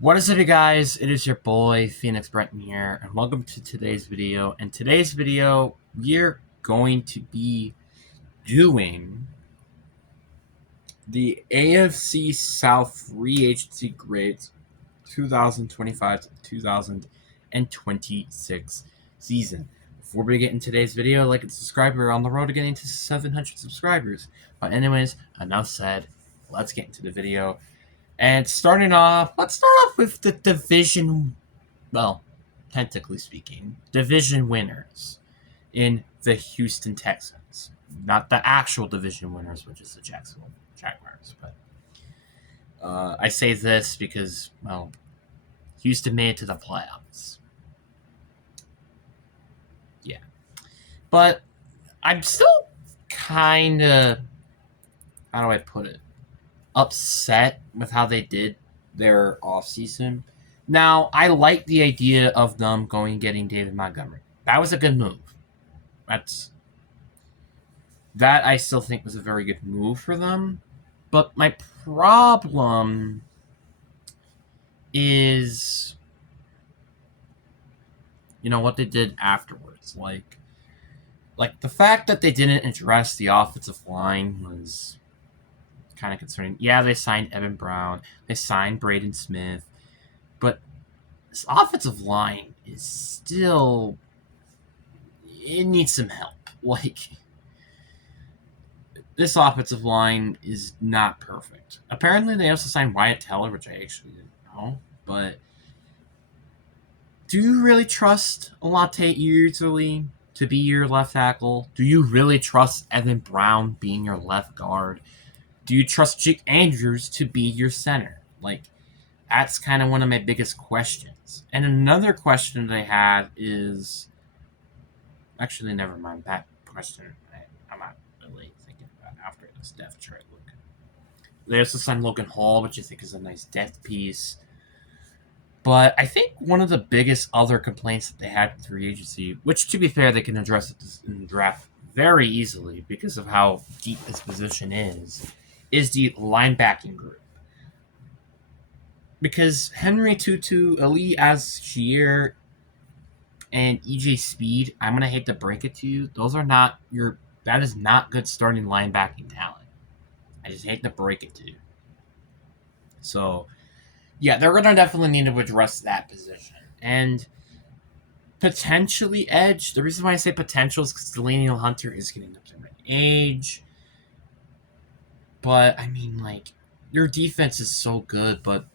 What is up, you guys? It is your boy Phoenix Breton here, and welcome to today's video. In today's video, we're going to be doing the AFC South free agency grades 2025 to 2026 season. Before we get into today's video, like and subscribe. We're on the road to getting to 700 subscribers. But anyways, enough said. Let's get into the video. And let's start off with the division, well, technically speaking, division winners in the Houston Texans. Not the actual division winners, which is the Jacksonville Jaguars. But I say this because, well, Houston made it to the playoffs. Yeah. But I'm still kind of, how do I put it? Upset with how they did their offseason. Now, I like the idea of them going and getting David Montgomery. That was a good move. That I still think was a very good move for them. But my problem is, what they did afterwards. Like the fact that they didn't address the offensive line was kind of concerning. Yeah, they signed Evan Brown, they signed Braden Smith, but this offensive line is still, it needs some help. Like, this offensive line is not perfect. Apparently, they also signed Wyatt Teller, which I actually didn't know, but do you really trust Alante Easley to be your left tackle? Do you really trust Evan Brown being your left guard? Do you trust Jake Andrews to be your center? Like, that's kind of one of my biggest questions. And another question that I have is, actually, never mind that question. I'm not really thinking about after this depth chart. Look, they also signed Logan Hall, which I think is a nice depth piece. But I think one of the biggest other complaints that they had in free agency, which, to be fair, they can address it in the draft very easily because of how deep this position is the linebacking group. Because Henry Tutu, Ali Ashier, and EJ Speed, I'm going to hate to break it to you, that is not good starting linebacking talent. I just hate to break it to you. So, yeah, they're going to definitely need to address that position. And potentially edge. The reason why I say potential is because Delaniel Hunter is getting up to an age. But, I mean, your defense is so good, but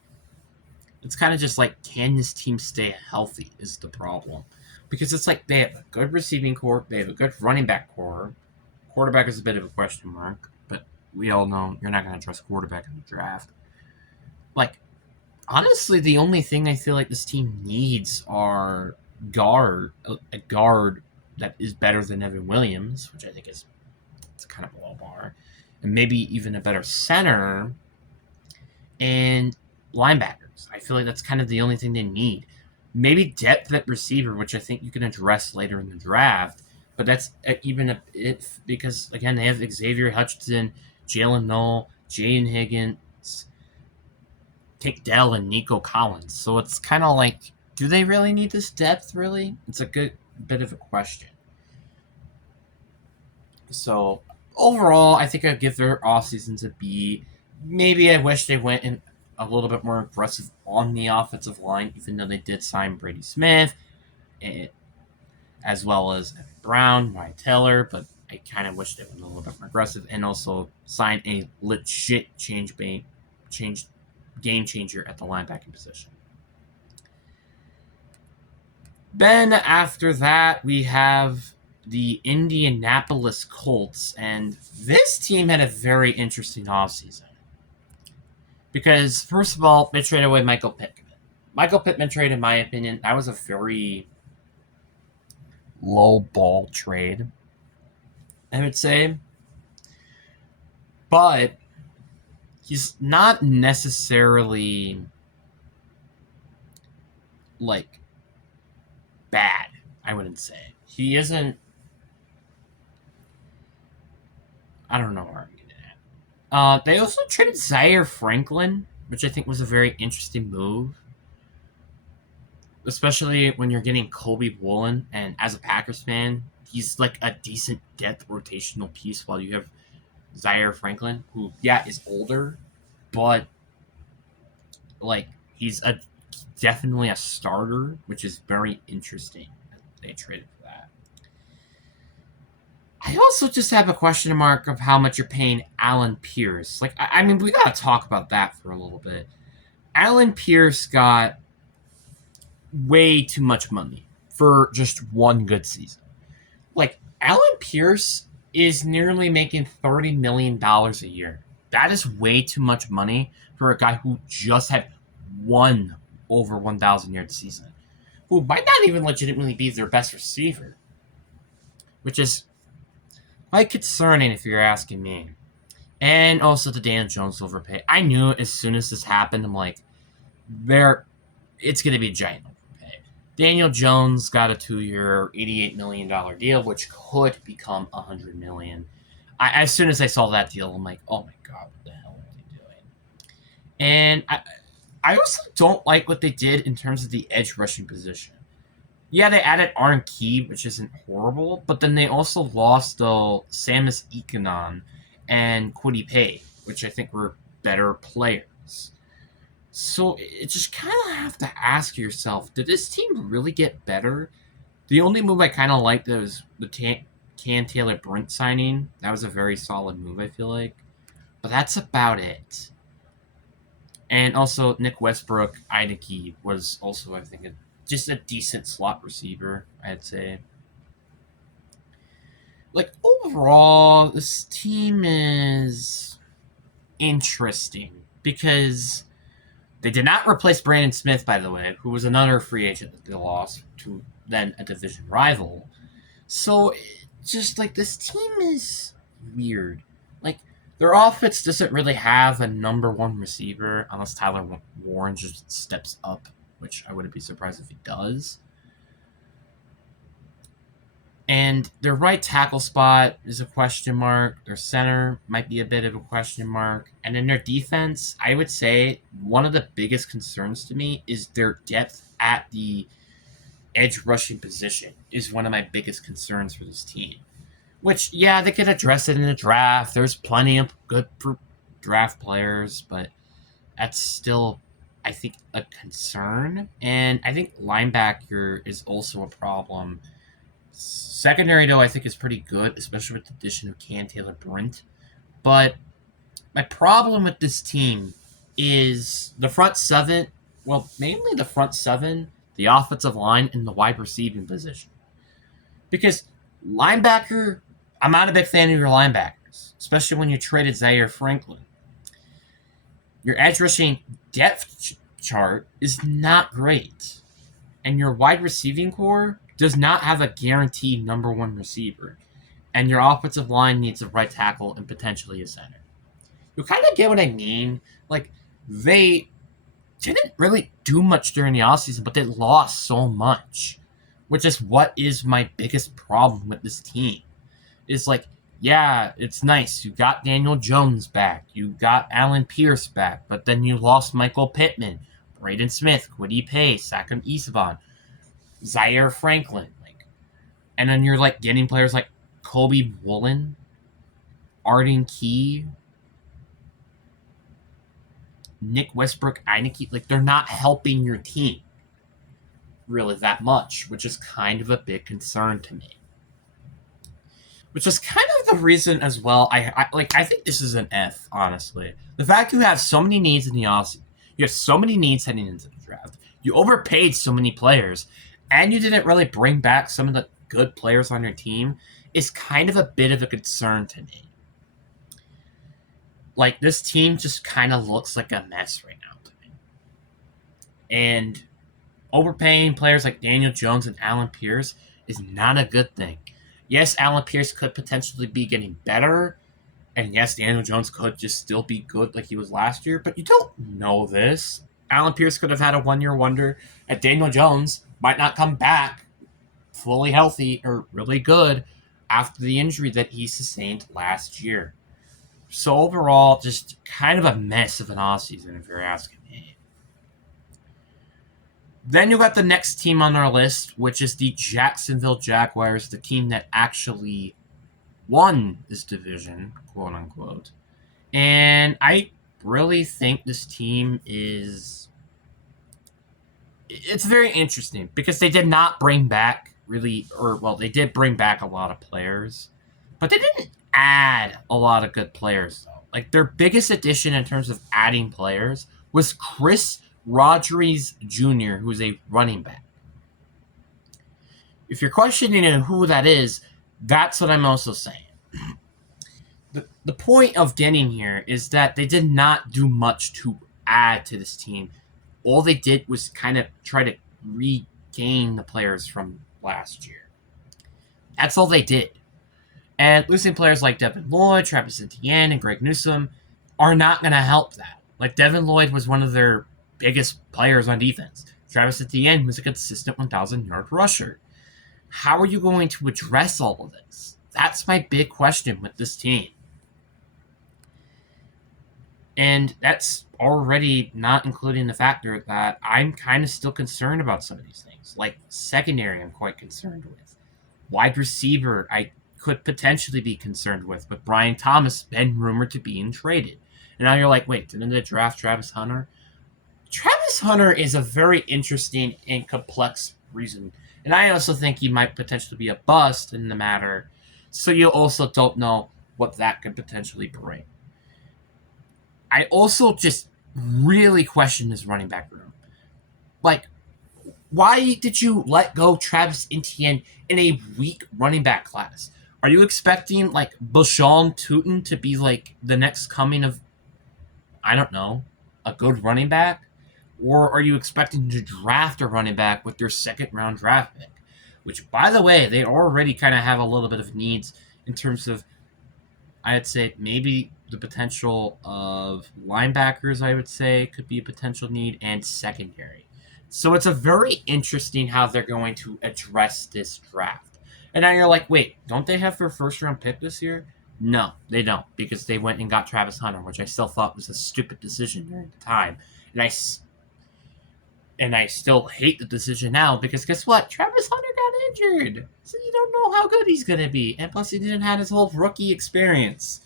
it's kind of just can this team stay healthy is the problem. Because it's they have a good receiving core, they have a good running back core. Quarterback is a bit of a question mark, but we all know you're not going to trust quarterback in the draft. Honestly, the only thing I feel like this team needs are a guard that is better than Evan Williams, which I think it's kind of a low bar, and maybe even a better center and linebackers. I feel like that's kind of the only thing they need. Maybe depth at receiver, which I think you can address later in the draft, but that's even if because, again, they have Xavier Hutchinson, Jalen Noel, Jaden Higgins, Tank Dell, and Nico Collins. So it's kind of do they really need this depth, really? It's a good bit of a question. So, overall, I think I'd give their offseasons a B. Maybe I wish they went in a little bit more aggressive on the offensive line, even though they did sign Brady Smith, as well as Evan Brown, Wyatt Teller, but I kind of wish they went a little bit more aggressive and also signed a legit game changer at the linebacking position. Then after that, we have the Indianapolis Colts, and this team had a very interesting offseason. Because, first of all, they traded away Michael Pittman. Michael Pittman trade, in my opinion, that was a very low ball trade, I would say. But he's not necessarily bad, I wouldn't say. He isn't, I don't know where I'm getting at. They also traded Zaire Franklin, which I think was a very interesting move. especially when you're getting Kobe Woolen, and as a Packers fan, he's like a decent depth rotational piece while you have Zaire Franklin, who, yeah, is older, but like he's a definitely a starter, which is very interesting that they traded for that. I also just have a question mark of how much you're paying Alan Pierce. Like, I mean, we gotta talk about that for a little bit. Alan Pierce got way too much money for just one good season. Like, Alan Pierce is nearly making $30 million a year. That is way too much money for a guy who just had one over 1,000 yard season, who might not even legitimately be their best receiver, which is quite concerning if you're asking me. And also the Daniel Jones overpay. I knew as soon as this happened, I'm like, it's going to be a giant overpay. Daniel Jones got a 2-year, $88 million deal, which could become $100 million. As soon as I saw that deal, I'm like, oh my god, what the hell are they doing? And I also don't like what they did in terms of the edge rushing position. Yeah, they added Arn Key, which isn't horrible, but then they also lost Samus Ikonon and Kwity Paye, which I think were better players. So it just kind of have to ask yourself, did this team really get better? The only move I kind of liked was the Can Taylor Brent signing. That was a very solid move, I feel like. But that's about it. And also, Nick Westbrook, Eineke was also, I think, just a decent slot receiver, I'd say. Like, overall, this team is interesting because they did not replace Brandon Smith, by the way, who was another free agent that they lost to then a division rival. So, just like, this team is weird. Like, their offense doesn't really have a number one receiver unless Tyler Warren just steps up, which I wouldn't be surprised if he does. And their right tackle spot is a question mark. Their center might be a bit of a question mark. And in their defense, I would say one of the biggest concerns to me is their depth at the edge rushing position is one of my biggest concerns for this team. Which, yeah, they could address it in the draft. There's plenty of good draft players, but that's still, I think, a concern. And I think linebacker is also a problem. Secondary, though, I think is pretty good, especially with the addition of Can Taylor Brent. But my problem with this team is the front seven, well, mainly the front seven, the offensive line, and the wide receiving position. Because linebacker, I'm not a big fan of your linebackers, especially when you traded Zaire Franklin. Your edge rushing depth chart is not great. And your wide receiving core does not have a guaranteed number one receiver. And your offensive line needs a right tackle and potentially a center. You kind of get what I mean? Like, they didn't really do much during the offseason, but they lost so much. Which is what is my biggest problem with this team. Is like, yeah, it's nice. You got Daniel Jones back. You got Alan Pierce back. But then you lost Michael Pittman, Braden Smith, Kwity Paye, Sakim Isabon, Zaire Franklin. And then you're like getting players like Kobe Woolen, Arden Key, Nick Westbrook, Eineke. Like, they're not helping your team really that much, which is kind of a big concern to me. Which is kind of the reason as well. I think this is an F, honestly. The fact you have so many needs in the offseason, you have so many needs heading into the draft. You overpaid so many players, and you didn't really bring back some of the good players on your team is kind of a bit of a concern to me. Like, this team just kind of looks like a mess right now to me. And overpaying players like Daniel Jones and Alan Pierce is not a good thing. Yes, Alan Pierce could potentially be getting better, and yes, Daniel Jones could just still be good like he was last year, but you don't know this. Alan Pierce could have had a one-year wonder, and Daniel Jones might not come back fully healthy or really good after the injury that he sustained last year. So overall, just kind of a mess of an offseason if you're asking me. Then you got the next team on our list, which is the Jacksonville Jaguars, the team that actually won this division, quote unquote. And I really think this team is. It's very interesting because they did not bring back really, or well, they did bring back a lot of players, but they didn't add a lot of good players, though. Like, their biggest addition in terms of adding players was Chris Rodriguez Jr., who's a running back. If you're questioning who that is, that's what I'm also saying. The point of getting here is that they did not do much to add to this team. All they did was kind of try to regain the players from last year. That's all they did. And losing players like Devin Lloyd, Travis Etienne, and Greg Newsome are not going to help that. Like, Devin Lloyd was one of their biggest players on defense. Travis Etienne was a consistent 1,000-yard rusher. How are you going to address all of this? That's my big question with this team. And that's already not including the factor that I'm kind of still concerned about some of these things. Like, secondary, I'm quite concerned with. Wide receiver, I could potentially be concerned with Brian Thomas been rumored to being traded. And now you're like, wait, didn't they draft Travis Hunter? Travis Hunter is a very interesting and complex reason. And I also think he might potentially be a bust in the matter. So you also don't know what that could potentially bring. I also just really question this running back room. Like, why did you let go Travis Etienne in a weak running back class? Are you expecting, like, Bashawn Tutin to be, like, the next coming of, I don't know, a good running back? Or are you expecting to draft a running back with their second-round draft pick? Which, by the way, they already kind of have a little bit of needs in terms of, I'd say, maybe the potential of linebackers, I would say, could be a potential need, and secondary. So it's a very interesting how they're going to address this draft. And now you're like, wait, don't they have their first-round pick this year? No, they don't, because they went and got Travis Hunter, which I still thought was a stupid decision during the time. And I still hate the decision now because guess what? Travis Hunter got injured. So you don't know how good he's going to be. And plus he didn't have his whole rookie experience.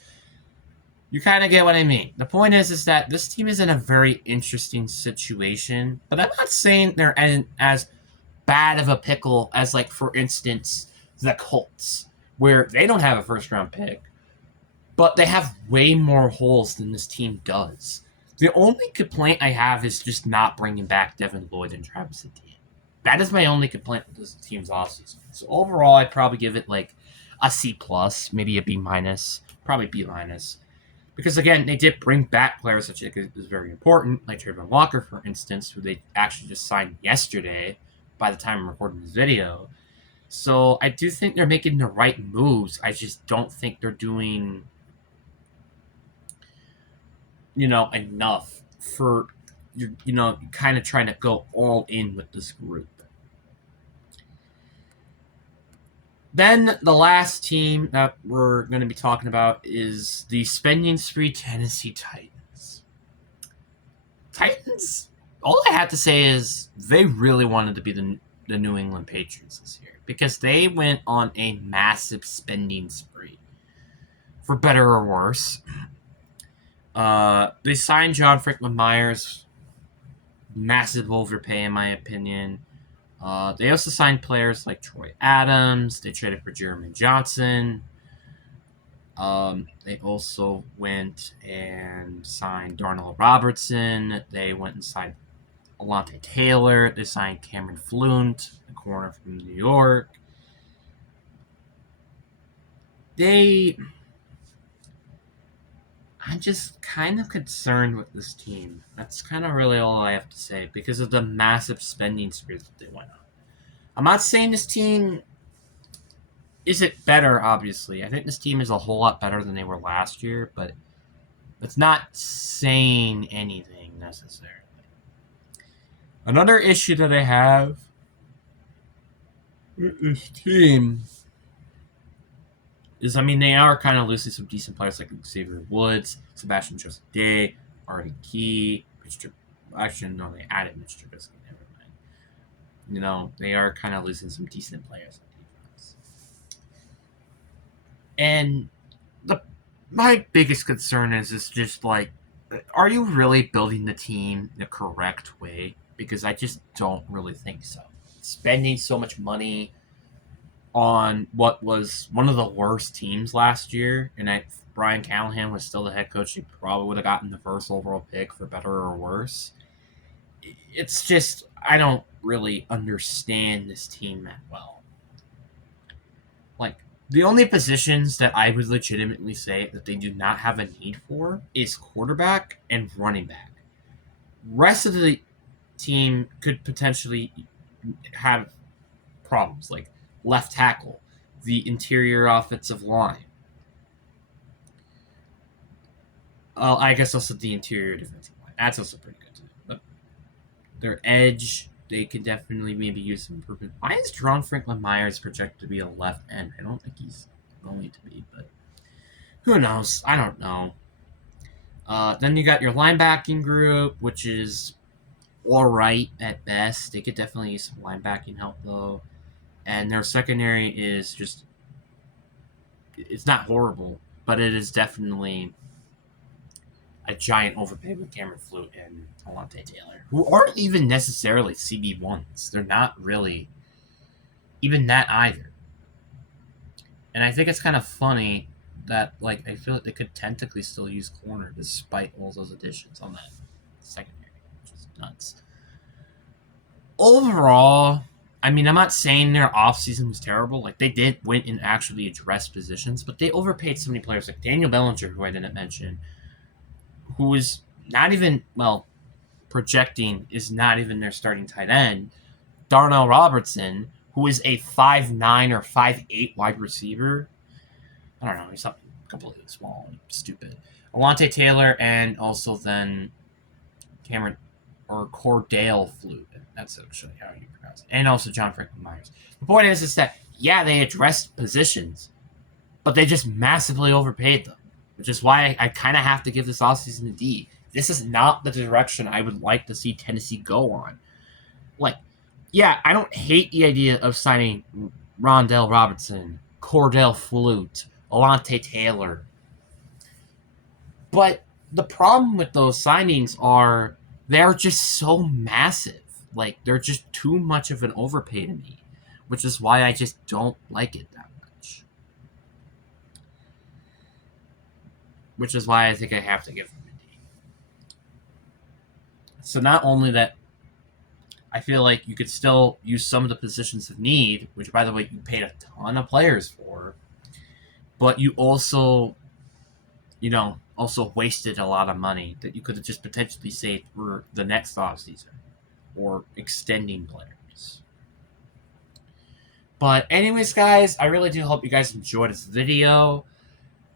You kind of get what I mean. The point is that this team is in a very interesting situation. But I'm not saying they're in as bad of a pickle as, like, for instance, the Colts, where they don't have a first-round pick, but they have way more holes than this team does. The only complaint I have is just not bringing back Devin Lloyd and Travis Etienne. That is my only complaint with this team's offseason. So overall, I'd probably give it like a C+, maybe a B-, probably B-. Because again, they did bring back players which I think is very important, like Trayvon Walker, for instance, who they actually just signed yesterday by the time I'm recording this video. So I do think they're making the right moves. I just don't think they're doing enough for kind of trying to go all in with this group. Then the last team that we're going to be talking about is the spending spree Tennessee Titans. Titans, all I have to say is they really wanted to be the New England Patriots this year because they went on a massive spending spree, for better or worse. They signed John Franklin Myers, massive overpay in my opinion. They also signed players like Troy Adams. They traded for Jeremy Johnson. They also went and signed Darnell Robertson. They went and signed Alontae Taylor. They signed Cameron Flunt, a corner from New York. I'm just kind of concerned with this team. That's kind of really all I have to say because of the massive spending spree that they went on. I'm not saying this team isn't better, obviously. I think this team is a whole lot better than they were last year, but it's not saying anything necessarily. Another issue that I have with this team is, they are kind of losing some decent players like Xavier Woods, Sebastian Joseph Day, Arden Key, actually, no, they added Mitch Trubisky, never mind. They are kind of losing some decent players on defense. And my biggest concern is just like, are you really building the team the correct way? Because I just don't really think so. Spending so much money on what was one of the worst teams last year, and if Brian Callahan was still the head coach, he probably would have gotten the first overall pick for better or worse. It's just, I don't really understand this team that well. Like, the only positions that I would legitimately say that they do not have a need for is quarterback and running back. Rest of the team could potentially have problems, like left tackle, the interior offensive line. I guess also the interior defensive line. That's also pretty good too. But their edge, they could definitely maybe use some improvement. Why is Jerron Franklin Myers projected to be a left end? I don't think he's going to be, but who knows? I don't know. Then you got your linebacking group, which is all right at best. They could definitely use some linebacking help though. And their secondary is just, it's not horrible, but it is definitely a giant overpay with Cameron Flute and Alontae Taylor, who aren't even necessarily CB1s. They're not really even that either. And I think it's kind of funny that, like, I feel like they could technically still use corner despite all those additions on that secondary, which is nuts. Overall, I mean, I'm not saying their offseason was terrible. Like, they did went and actually address positions, but they overpaid so many players, like Daniel Bellinger, who I didn't mention, who is not even, well, projecting is not even their starting tight end. Darnell Robertson, who is a 5'9" or 5'8" wide receiver. I don't know, he's something completely small and stupid. Alontae Taylor, and also then Cameron or Cordale Flute. That's actually how you pronounce it. And also John Franklin Myers. The point is that, yeah, they addressed positions, but they just massively overpaid them, which is why I kind of have to give this offseason a D. This is not the direction I would like to see Tennessee go on. Like, yeah, I don't hate the idea of signing Rondell Robertson, Cordell Flute, Alontae Taylor. But the problem with those signings are they're just so massive. Like, they're just too much of an overpay to me, which is why I just don't like it that much. Which is why I think I have to give them a D. So not only that, I feel like you could still use some of the positions of need, which, by the way, you paid a ton of players for, but you also, also wasted a lot of money that you could have just potentially saved for the next offseason or extending players. But anyways, guys, I really do hope you guys enjoyed this video,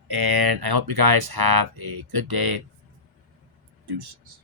and I hope you guys have a good day. Deuces.